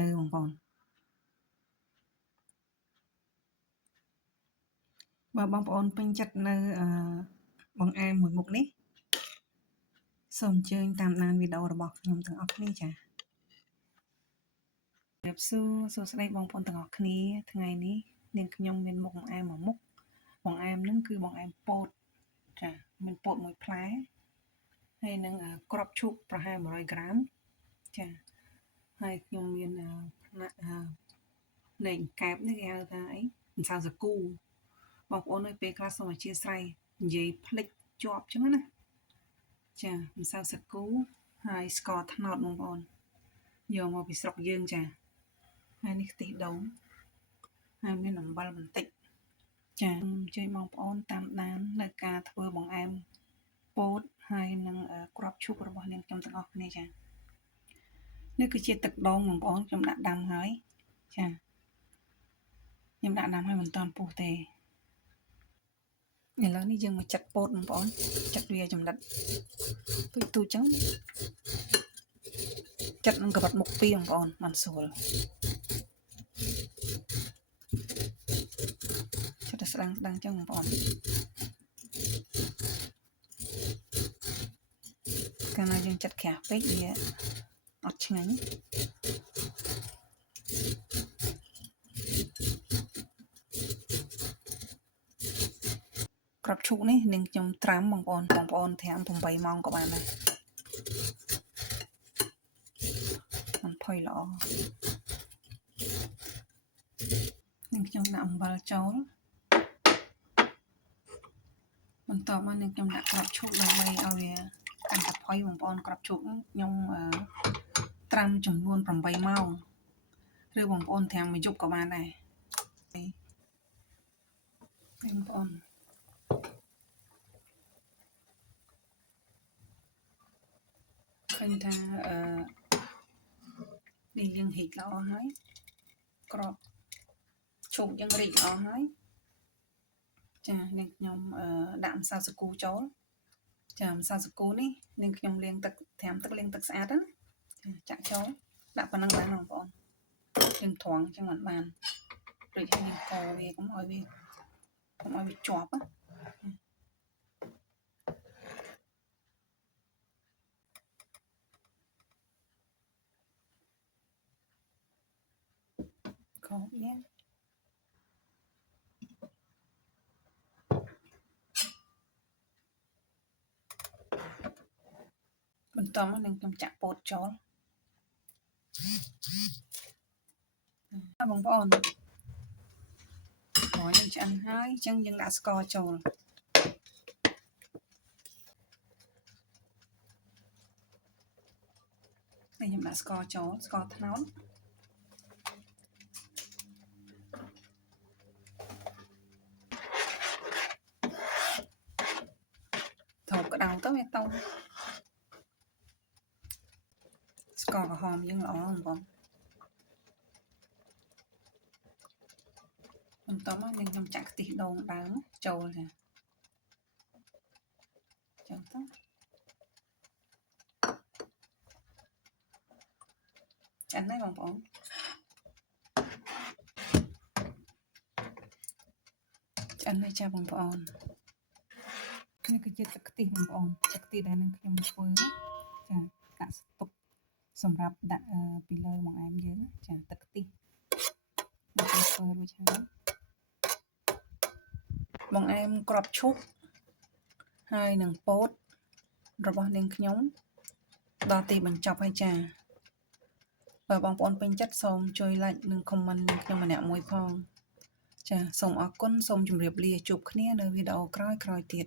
លើបងប្អូនបើបងប្អូនពេញចិត្តនៅបង្អែមមួយមុខនេះសូមអញ្ជើញតាមដានវីដេអូរបស់ខ្ញុំទាំងអស់គ្នាចា៎ជម្រាបសួរសួស្តីបងប្អូនទាំងអស់គ្នាថ្ងៃនេះនាងខ្ញុំមានមុខបង្អែមមួយមុខបង្អែមហ្នឹងគឺបង្អែមពោតចាមានពោតមួយផ្លែហើយនឹងគ្រាប់ឈូកប្រហែល100ក្រាមចាហើយខ្ញុំមានផ្នែកនៃកែបនេះគេហៅថាអីម្សៅសាគូបងប្អូននៅពេលខ្លះសូមអធិស្ឋាននិយាយភ្លេចជាប់ចឹងណាចាម្សៅសាគូហើយស្ករត្នោតបងប្អូនយកមកពីស្រុកយើងចាហើយនេះខ្ទិះដូងហើយមានអំបិលបន្តិចចាអញ្ជើញបងប្អូនតាមដាននៅការធ្វើបង្អែមពោតហើយនឹងគ្រាប់ឈូករបស់នាងខ្ញុំទាំងអស់គ្នាចានេះគឺជាទឹកដូងបងប្អូនខ្ញុំដាក់ដាំហើយចាខ្ញុំដាក់ដាំហើយមិនតាន់ពុះទេឥឡូវនេះយើងមកចាក់ពោតបងប្អូនចាក់វាចំណិតទូចចឹងចាក់នឹងក្បាត់មុខពីបងប្អូនមិនស្រួលចាក់តែស្ដាងចឹងបងប្អូនកាលណាយើងចាត់ក្រាស់ពេកវាអត់ឆ្ងាញ់ក្របឈូកនេះនឹងខ្ញុំត្រាំបងប្អូនត្រាំ8ម៉ោងក៏បានដែរมันផុយល្អនឹងខ្ញុំដាក់អំបិលចូលបន្ទាប់មកនឹងខ្ញុំដាក់ក្របឈូកដើម្បីឲ្យវាកាន់តែផុយបងប្អូនក្របឈូកខ្ញុំត្រាំចំនួន8ម៉ោងឬបងប្អូនត្រាំមួយយប់ក៏បានដែរបងប្អូនឃើញថានេះយើងហិចល្អហើយក្របឈូកយើងរីកល្អហើយចានឹងខ្ញុំដាក់ម្សៅសាគូចូលចាម្សៅសាគូនេះនឹងខ្ញុំលាងទឹកត្រាំទឹកលាងទឹកស្អាតណាចាក់ចូលដាក់ប៉ុណ្ណឹងបានបងប្អូនយើងត្រង់ចឹងមិនបានដូចយើងកវាកុំឲ្យវាជាប់ខោវាបន្តមកនឹងខ្ញុំចាក់ពោតចូលបងប្អូនហើយយើងឆ្អិនហើយអញ្ចឹងយើងដាក់ស្ករចូលខ្ញុំដាក់ស្ករចូលស្ករត្នោតថោកក្តៅទៅវាតោស្ករក្រហមយើងល្អបងប្អូនបន្តមកនឹងខ្ញុំចាក់ខ្ទិះដូងដើមចូលចាចឹងទៅឆ្អិនហើយបងប្អូនឆ្អិនហើយចាបងប្អូននេះគឺជាទឹកខ្ទិះបងប្អូនទឹកខ្ទិះដែលនឹងខ្ញុំធ្វើចាដាក់ស្តុកសម្រាប់ដាក់ពីលើបង្អែមយើងចាទឹកខ្ទិះខ្ញុំធ្វើរួចហើយបង្អែមគ្រាប់ឈូកហើយនឹងពោតរបស់នាងខ្ញុំដល់ទីបញ្ចប់ហើយចាបើបងប្អូនពេញចិត្តសូមជួយ like និង comment នាងខ្ញុំម្នាក់មួយផងចាសូមអរគុណសូមជម្រាបលាជួបគ្នានៅវីដេអូក្រោយៗទៀត